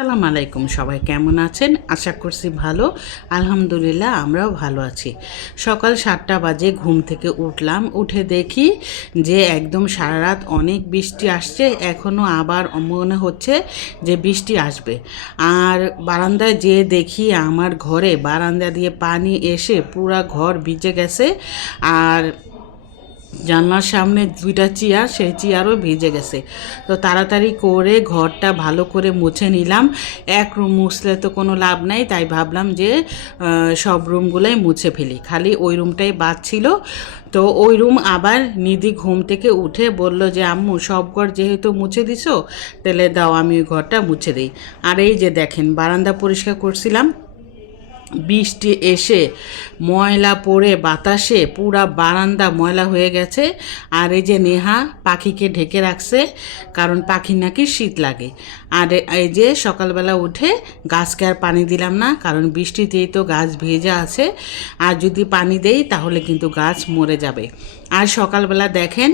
আসসালামু আলাইকুম, সবাই কেমন আছেন? আশা করছি ভালো। আলহামদুলিল্লাহ আমরাও ভালো আছি। সকাল 7টা বাজে ঘুম থেকে উঠলাম, উঠে দেখি যে একদম সারা রাত অনেক বৃষ্টি আসছে, এখনও আবার মনে হচ্ছে যে বৃষ্টি আসবে। আর বারান্দায় যেয়ে দেখি আমার ঘরে বারান্দা দিয়ে পানি এসে পুরা ঘর ভিজে গেছে। আর জানলার সামনে 2টা চেয়ার, সেই চেয়ারও ভিজে গেছে। তো তাড়াতাড়ি করে ঘরটা ভালো করে মুছে নিলাম। এক রুম মুছলে তো কোনো লাভ নাই, তাই ভাবলাম যে সব রুমগুলোই মুছে ফেলি, খালি ওই রুমটাই বাদ ছিল। তো ওই রুম আবার নিধি ঘুম থেকে উঠে বলল যে আম্মু সব ঘর যেহেতু মুছে দিছো, তাহলে দাও আমি ওই ঘরটা মুছে দিই। আর এই যে দেখেন বারান্দা পরিষ্কার করছিলাম, বৃষ্টি এসে ময়লা পড়ে বাতাসে পুরা বারান্দা ময়লা হয়ে গেছে। আর এই যে নেহা পাখিকে ঢেকে রাখছে, কারণ পাখির নাকি শীত লাগে। আর এই যে সকালবেলা উঠে গাছকে আর পানি দিলাম না, কারণ বৃষ্টিতেই তো গাছ ভেজা আছে, আর যদি পানি দেই তাহলে কিন্তু গাছ মরে যাবে। আর সকালবেলা দেখেন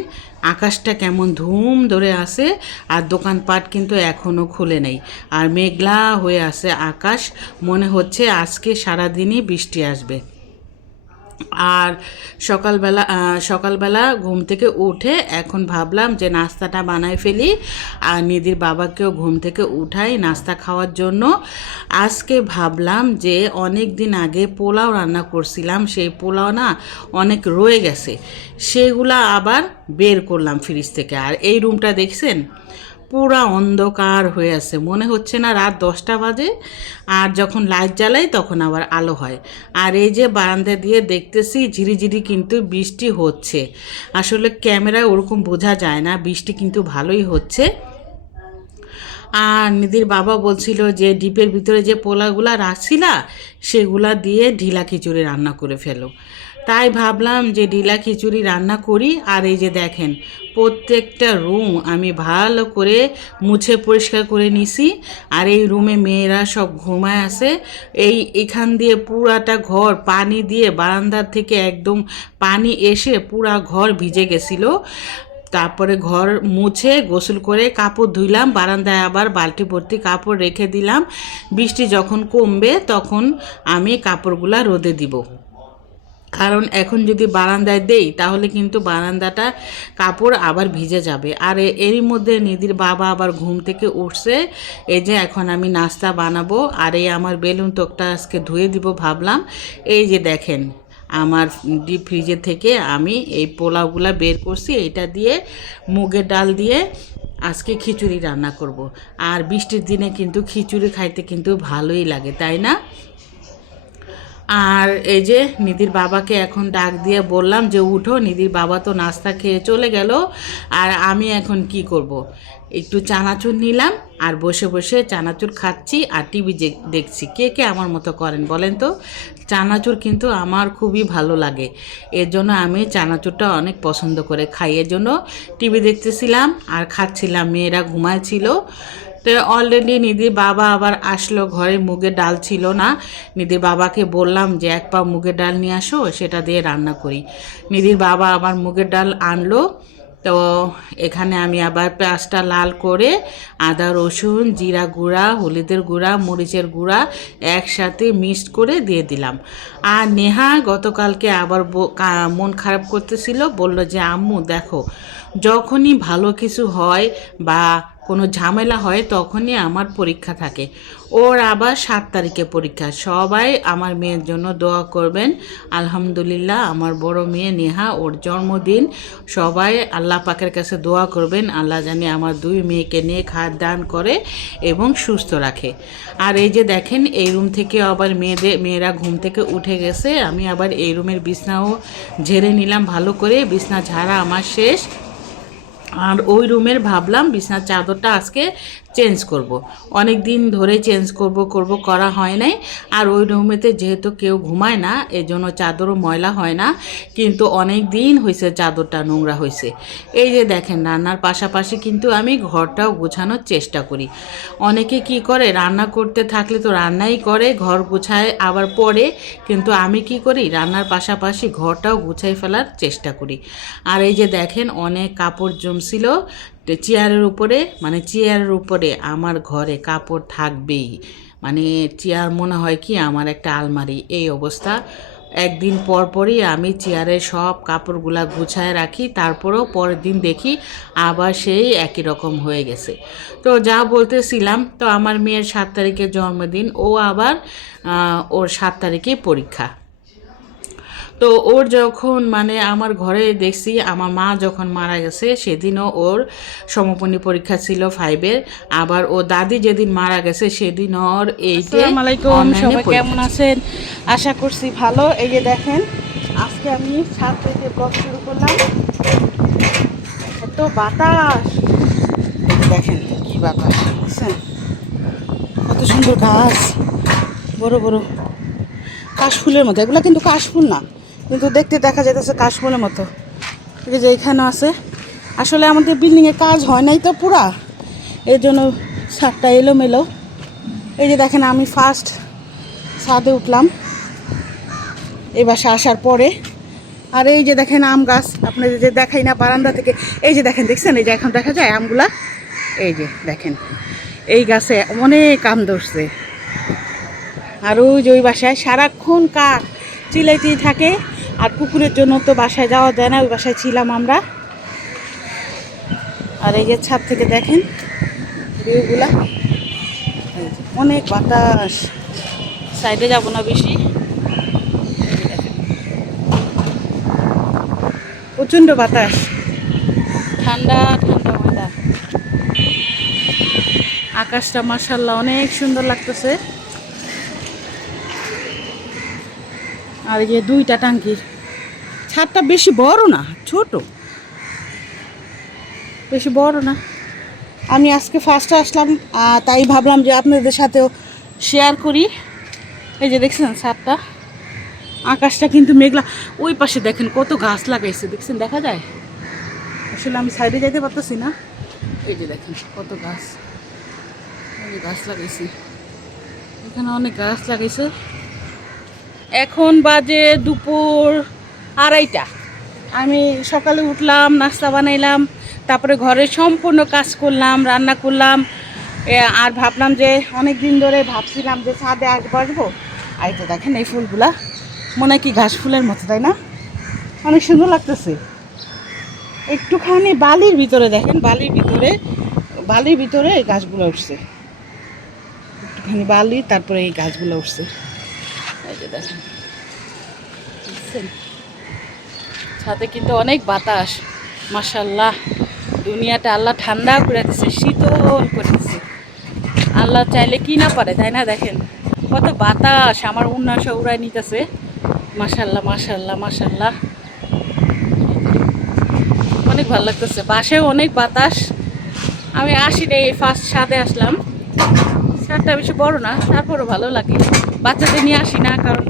আকাশটা কেমন ধুম ধরে আছে, আর দোকানপাট কিন্তু এখনও খুলে নেই, আর মেঘলা হয়ে আছে আকাশ, মনে হচ্ছে আজকে সারাদিনই বৃষ্টি আসবে। আর সকালবেলা ঘুম থেকে উঠে এখন ভাবলাম যে নাস্তাটা বানাই ফেলি, আর নিধির বাবাকেও ঘুম থেকে উঠাই নাস্তা খাওয়ার জন্য। আজকে ভাবলাম যে অনেক দিন আগে পোলাও রান্না করছিলাম, সেই পোলাও না অনেক রয়ে গেছে, সেগুলা আবার বের করলাম ফ্রিজ থেকে। আর এই রুমটা দেখছেন পুরা অন্ধকার হয়ে আছে, মনে হচ্ছে না রাত 10টা বাজে। আর যখন লাইট জ্বালাই তখন আবার আলো হয়। আর এই যে বারান্দা দিয়ে দেখতেছি ঝিরিঝিরি কিন্তু বৃষ্টি হচ্ছে, আসলে ক্যামেরায় ওরকম বোঝা যায় না, বৃষ্টি কিন্তু ভালোই হচ্ছে। আর নিধির বাবা বলছিল যে ডিপের ভিতরে যে পোলাগুলা রাখছিলা সেগুলা দিয়ে ঢিলা খিচুড়ি রান্না করে ফেলো, তাই ভাবলাম যে ঢিলা খিচুড়ি রান্না করি। আর এই যে দেখেন প্রত্যেকটা রুম আমি ভালো করে মুছে পরিষ্কার করে নিছি। আর এই রুমে মেয়েরা সব ঘুমায় আছে। এখান দিয়ে পুরাটা ঘর পানি দিয়ে বারান্দার থেকে একদম পানি এসে পুরা ঘর ভিজে গেছিলো। তারপরে ঘর মুছে গোসল করে কাপড় ধুইলাম, বারান্দায় আবার বালতি ভর্তি কাপড় রেখে দিলাম। বৃষ্টি যখন কমবে তখন আমি কাপড়গুলা রোদে দিব, কারণ এখন যদি বারান্দায় দেই তাহলে কিন্তু বারান্দাটা কাপড় আবার ভিজে যাবে। আর এরই মধ্যে নিধির বাবা আবার ঘুম থেকে উঠছে। এই যে এখন আমি নাস্তা বানাবো, আর এই আমার বেলুন তোকটা আজকে ধুয়ে দিব ভাবলাম। এই যে দেখেন আমার ডিপ ফ্রিজের থেকে আমি এই পোলাওগুলা বের করছি, এটা দিয়ে মুগের ডাল দিয়ে আজকে খিচুড়ি রান্না করব। আর বৃষ্টির দিনে কিন্তু খিচুড়ি খাইতে কিন্তু ভালোই লাগে, তাই না? আর এই যে নিধির বাবাকে এখন ডাক দিয়ে বললাম যে উঠো, নিধির বাবা তো নাস্তা খেয়ে চলে গেল। আর আমি এখন কি করব, একটু চানাচুর নিলাম আর বসে বসে চানাচুর খাচ্ছি আর টিভি দেখছি। কে কে আমার মতো করেন বলেন তো? চানাচুর কিন্তু আমার খুবই ভালো লাগে, এর জন্য আমি চানাচুরটা অনেক পছন্দ করে খাই। এর জন্য টিভি দেখতেছিলাম আর খাচ্ছিলাম, মেয়েরা ঘুমাচ্ছিল। তো অলরেডি নিধির বাবা আবার আসলো, ঘরে মুগের ডাল ছিল না। নিধির বাবাকে বললাম যে 1 পা মুগের ডাল নিয়ে আসো, সেটা দিয়ে রান্না করি। নিধির বাবা আবার মুগের ডাল আনলো। তো এখানে আমি আবার পেঁয়াজটা লাল করে আদা রসুন জিরা গুঁড়া হলুদের গুঁড়া মরিচের গুঁড়া একসাথে মিক্সড করে দিয়ে দিলাম। আর নেহা গতকালকে আবার মন খারাপ করতেছিল, বলল যে আম্মু দেখো, যখনই ভালো কিছু হয় বা কোনো ঝামেলা হয় তখনই আমার পরীক্ষা থাকে। ওর আবার 7 তারিখে পরীক্ষা, সবাই আমার মেয়ের জন্য দোয়া করবেন। আলহামদুলিল্লাহ আমার বড় মেয়ে নেহা, ওর জন্মদিন, সবাই আল্লাহ পাকের কাছে দোয়া করবেন আল্লাহ জানি আমার 2 মেয়েকে নিয়ে খাদ দান করে এবং সুস্থ রাখে। আর এই যে দেখেন এই রুম থেকে আবার মেয়েরা ঘুম থেকে উঠে গেছে, আমি আবার এই রুমের বিছনাও ঝেড়ে নিলাম ভালো করে, বিছনা ঝাড়া আমার শেষ। আর ওই রুমের ভাবলাম বিছানার চাদরটা আজকে চেঞ্জ করব। অনেক দিন ধরে চেঞ্জ করব করা হয় নাই। আর ওই রুমেতে যেহেতু কেউ ঘুমায় না, এজন্য চাদরও ময়লা হয় না, কিন্তু অনেক দিন হয়েছে চাদরটা নোংরা হয়েছে। এই যে দেখেন রান্নার পাশাপাশি কিন্তু আমি ঘরটাও গোছানোর চেষ্টা করি। অনেকে কি করে রান্না করতে থাকলে তো রান্নাই করে, ঘর গোছায় আবার পরে, কিন্তু আমি কি করি রান্নার পাশাপাশি ঘরটাও গুছাই ফেলার চেষ্টা করি। আর এই যে দেখেন অনেক কাপড় জমছিল, চেয়ারের উপরে আমার ঘরে কাপড় থাকবেই। মানে চেয়ার মনে হয় কি আমার একটা আলমারি, এই অবস্থা। একদিন পর পরই আমি চেয়ারে সব কাপড়গুলা গুছায় রাখি, তারপরেও পরের দিন দেখি আবার সেই একই রকম হয়ে গেছে। তো যা বলতেছিলাম, তো আমার মেয়ের 7 তারিখে জন্মদিন, ও আবার ওর 7 তারিখে পরীক্ষা। তো ওর যখন মানে আমার ঘরে দেখছি আমার মা যখন মারা গেছে সেদিনও ওর সমাপনী পরীক্ষা ছিল 5-এর। আবার ও দাদি যেদিন মারা গেছে সেদিন ওর 8-এ আসসালামু আলাইকুম, সবাই কেমন পরীক্ষা ছিল। আছেন? আশা করছি ভালো। এই যে দেখেন, আজকে আমি ছাদ থেকে ব্লগ শুরু করলাম। এত বাতাস, এই যে দেখেন কি বাতাস, বুঝছেন? কত সুন্দর গাছ, বড় বড় কাশফুলের মতো। এগুলো কিন্তু কাশফুল না, কিন্তু দেখতে দেখা যাইতেছে কাশফুলের মতো। এই যে এখানে আছে। আসলে আমাদের বিল্ডিংয়ের কাজ হয় নাই তো পুরা, এর জন্য ছাদটা এলোমেলো। এই যে দেখেন, আমি ফার্স্ট ছাদে উঠলাম এই বাসা আসার পরে। আর এই যে দেখেন আম গাছ, আপনাদের যে দেখাই না বারান্দা থেকে, এই যে দেখেন, দেখছেন এই যে এখন দেখা যায় আমগুলা। এই যে দেখেন, এই গাছে অনেক আম ধরছে। আর ওই যে ওই বাসায় সারাক্ষণ কাক চিলাইতেই থাকে। আর কুকুরের জন্য তো বাসায় যাওয়া যায় না, ওই বাসায় ছিলাম আমরা। আর এই যে ছাদ থেকে দেখেন ভিউগুলা, এই যে অনেক বাতাস। সাইডে যাব না বেশি, প্রচণ্ড বাতাস, ঠান্ডা ঠান্ডা ওয়েদার। আকাশটা মাশাআল্লাহ অনেক সুন্দর লাগতেছে। আর এই যে 2টা টাঙ্কি, ছাদটা বেশি বড় না, ছোট, বেশি বড় না। আমি আজকে ফার্স্টে আসলাম, তাই ভাবলাম যে আপনাদের সাথেও শেয়ার করি। এই যে দেখছেন ছাদটা, আকাশটা কিন্তু মেঘলা। ওই পাশে দেখেন কত গাছ লাগাইছে, দেখছেন দেখা যায়? আসলে আমি সাইডে যাইতে পারতেছি না। এই যে দেখেন কত গাছ, গাছ লাগাইছে এখানে, অনেক গাছ লাগাইছে। এখন বাজে দুপুর 2:30। আমি সকালে উঠলাম, নাস্তা বানাইলাম, তারপরে ঘরের সম্পূর্ণ কাজ করলাম, রান্না করলাম। আর ভাবলাম যে অনেক দিন ধরে ভাবছিলাম যে ছাদে আসবো। আর এই তো দেখেন এই ফুলগুলা মনে হয় কি ঘাস ফুলের মতো, তাই না? অনেক সুন্দর লাগতেছে। একটুখানি বালির ভিতরে দেখেন, বালির ভিতরে এই গাছগুলো উঠছে। একটুখানি বালি, তারপরে এই গাছগুলো উঠছে। এই যে দেখেন, ছাদে কিন্তু অনেক বাতাস। মাশাআল্লাহ, দুনিয়াটা আল্লাহ ঠান্ডা করে দিচ্ছে, শীতল করে দিচ্ছে। আল্লাহ চাইলে কি না পারে, তাই না? দেখেন কত বাতাস, আমার উন্নাস উড়াই নিতেছে। মাশাআল্লাহ মাশাআল্লাহ মাশাআল্লাহ, অনেক ভালো লাগতেছে। বাসায় অনেক বাতাস। আমি আসি রে, ফার্স্ট ছাদে আসলাম। ছাদটা বেশি বড় না, তারপরও ভালো লাগে। বাচ্চাদের নিয়ে আসি না, কারণ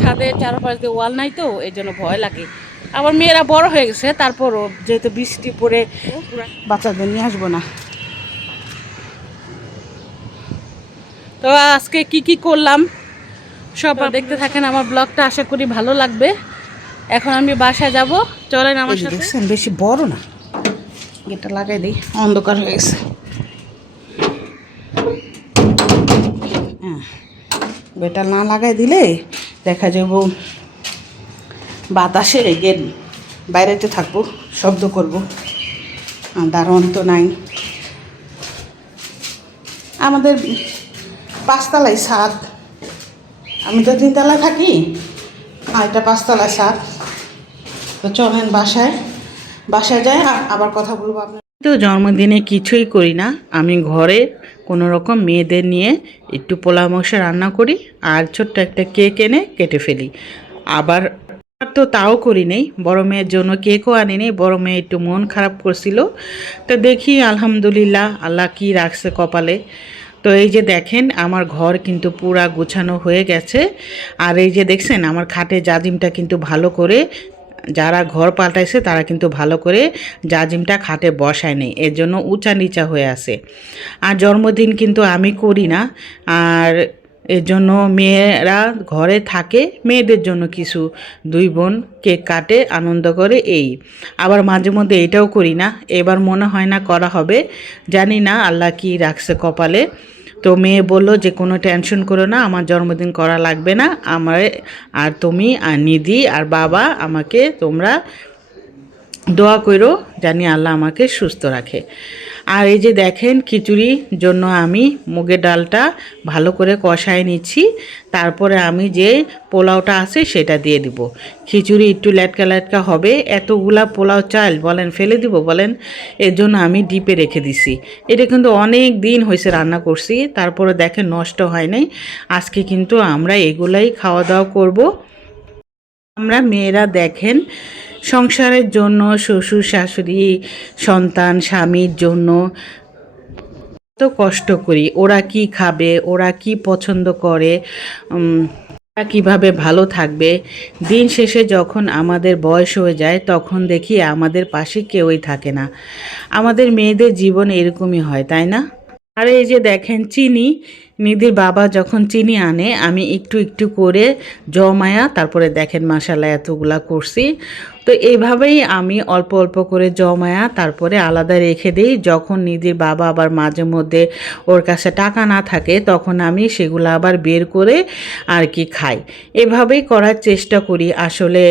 ছাদে চারপাশ দিয়ে ওয়াল নাই তো, এই জন্য ভয় লাগে। আবার মেয়েরা বড় হয়ে গেছে, তারপরও যেহেতু বৃষ্টি পড়ে বাচ্চাদের নিয়ে আসবো না। তো আজকে কি করলাম সব দেখতে থাকেন আমার ব্লগটা, আশা করি ভালো লাগবে। এখন আমি বাসায় যাব, চলেন আমার সাথে। দেখছেন বেশি বড় না, গেটটা লাগাই দিই, অন্ধকার হয়ে গেছে। হ্যাঁ, গেটটা না লাগাই দিলে দেখা যাব বাতাসে গেট বাইরেতে থাকবো, শব্দ করবো, দারোয়ান তো নাই। আমাদের 5তলায় ছাদ, আমি তো 3তলায় থাকি, আর এটা 5তলায় ছাদ। তো চলেন বাসায় যাই, আবার কথা বলবো আপনার। তো জন্মদিনে কিছুই করি না, আমি ঘরে কোনো রকম মেয়েদের নিয়ে একটু পোলাও মাংস রান্না করি আর ছোট্ট একটা কেক এনে কেটে ফেলি। আবার তো তাও করি নেই, বড় মেয়ের জন্য কেকও আনি নেই। বড় মেয়ে একটু মন খারাপ করছিল, তো দেখি আলহামদুলিল্লাহ আল্লাহ কি রাখছে কপালে। তো এই যে দেখেন আমার ঘর কিন্তু পুরা গোছানো হয়ে গেছে। আর এই যে দেখছেন আমার খাটের জাজিমটা কিন্তু ভালো করে, যারা ঘর পাল্টাইছে তারা কিন্তু ভালো করে জাজিমটা খাটে বসায় নেই, এর জন্য উঁচা নিচা হয়ে আছে। আর জন্মদিন কিন্তু আমি করি না। আর এর জন্য মেয়েরা ঘরে থাকে, মেয়েদের জন্য কিছু 2 বোন কেক কাটে, আনন্দ করে এই। আবার মাঝে মধ্যে এটাও করি না, এবার মনে হয় না করা হবে, জানি না আল্লাহ কি রাখছে কপালে। তো মেয়ে বললো যে কোনো টেনশন করো না, আমার জন্মদিন করা লাগবে না, আমার আর তুমি আর নিধি আর বাবা আমাকে তোমরা দোয়া করো জানি আল্লাহ আমাকে সুস্থ রাখে। আর এই যে দেখেন খিচুড়ির জন্য আমি মুগের ডালটা ভালো করে কষায় নিচ্ছি, তারপরে আমি যে পোলাওটা আছে সেটা দিয়ে দিব। খিচুড়ি একটু লেটকা লেটকা হবে, এতগুলা পোলাও চাল বলেন ফেলে দিব বলেন, এর জন্য আমি ডিপে রেখে দিছি। এটা কিন্তু অনেক দিন হয়েছে রান্না করছি, তারপরে দেখেন নষ্ট হয় নাই। আজকে কিন্তু আমরা এগুলাই খাওয়া দাওয়া করব। আমরা মেয়েরা দেখেন সংসারের জন্য শ্বশুর শাশুড়ি সন্তান স্বামীর জন্য কত কষ্ট করি, ওরা কি খাবে, ওরা কি পছন্দ করে, ওরা কীভাবে ভালো থাকবে। দিন শেষে যখন আমাদের বয়স হয়ে যায় তখন দেখি আমাদের পাশে কেউই থাকে না। আমাদের মেয়েদের জীবন এরকমই হয়, তাই না? আর এই যে দেখেন চিনি, নিধির বাবা যখন চিনি আনে আমি একটু একটু করে জমায়া তারপরে দেখেন মাশাআল্লাহ এতগুলা করছি। তো এইভাবেই আমি অল্প অল্প করে জমায়া তারপরে আলাদা রেখে দিই। যখন নিধির বাবা আবার মাঝে মধ্যে ওর কাছে টাকা না থাকে তখন আমি সেগুলো আবার বের করে আর কি খাই। এভাবেই করার চেষ্টা করি। আসলে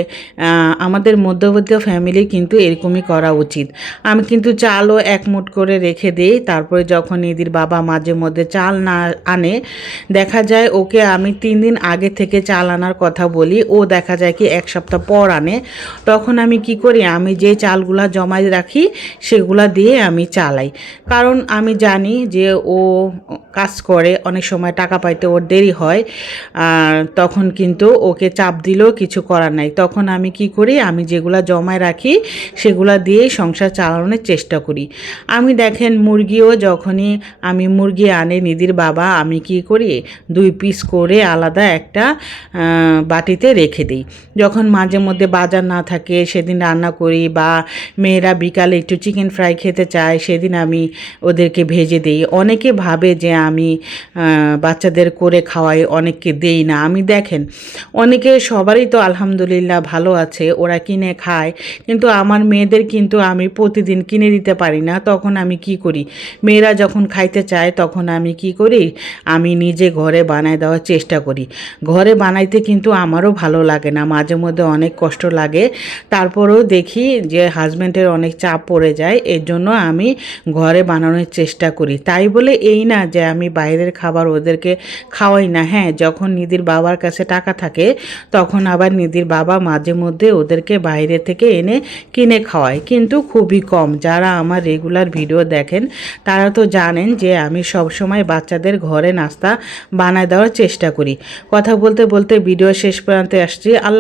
আমাদের মধ্যবিত্ত ফ্যামিলি কিন্তু এরকমই করা উচিত। আমি কিন্তু চালও 1 মুঠ করে রেখে দিই, তারপরে যখন নিধির বাবা মাঝে মধ্যে চাল না আনে, দেখা যায় ওকে আমি 3 দিন আগে থেকে চাল আনার কথা বলি, ও দেখা যায় কি 1 সপ্তাহ পর আনে। তখন আমি কি করি, আমি যে চালগুলা জমায় রাখি সেগুলা দিয়ে আমি চালাই। কারণ আমি জানি যে ও কাজ করে, অনেক সময় টাকা পাইতে ওর দেরি হয়, আর তখন কিন্তু ওকে চাপ দিলেও কিছু করার নাই। তখন আমি কি করি, আমি যেগুলা জমায় রাখি সেগুলা দিয়েই সংসার চালানোর চেষ্টা করি। আমি দেখেন মুরগিও যখনই আমি মুরগি আনে নিধির বাবা, আমি কি করি 2 পিস করে আলাদা একটা বাটিতে রেখে দিই। যখন মাঝে মধ্যে বাজার না থাকে সেদিন রান্না করি, বা মেয়েরা বিকালে একটু চিকেন ফ্রাই খেতে চায় সেদিন আমি ওদেরকে ভেজে দিই। অনেকে ভাবে যে আমি বাচ্চাদের করে খাওয়াই, অনেককে দেই না। আমি দেখেন অনেকে সবারই তো আলহামদুলিল্লাহ ভালো আছে, ওরা কিনে খায়, কিন্তু আমার মেয়েদের কিন্তু আমি প্রতিদিন কিনে দিতে পারি না। তখন আমি কি করি, মেয়েরা যখন খাইতে চায় তখন আমি কি করি, আমি নিজে ঘরে বানায় দেওয়ার চেষ্টা করি। ঘরে বানাইতে কিন্তু আমারও ভালো লাগে না, মাঝে মধ্যে অনেক কষ্ট লাগে। তারপরেও দেখি যে হাজব্যান্ডের অনেক চাপ পড়ে যায়, এর জন্য আমি ঘরে বানানোর চেষ্টা করি। তাই বলে এই না যে আমি বাইরের খাবার ওদেরকে খাওয়াই না। হ্যাঁ, যখন নিধির বাবার কাছে টাকা থাকে তখন আবার নিধির বাবা মাঝে মধ্যে ওদেরকে বাইরে থেকে এনে কিনে খাওয়ায়, কিন্তু খুবই কম। যারা আমার রেগুলার ভিডিও দেখেন তারা তো জানেন যে আমি সব সময় বাচ্চাদের ঘরে নাস্তা বানায় দেওয়ার চেষ্টা করি। কথা বলতে বলতে ভিডিও শেষ পর্যন্ত আসছি। আল্লাহ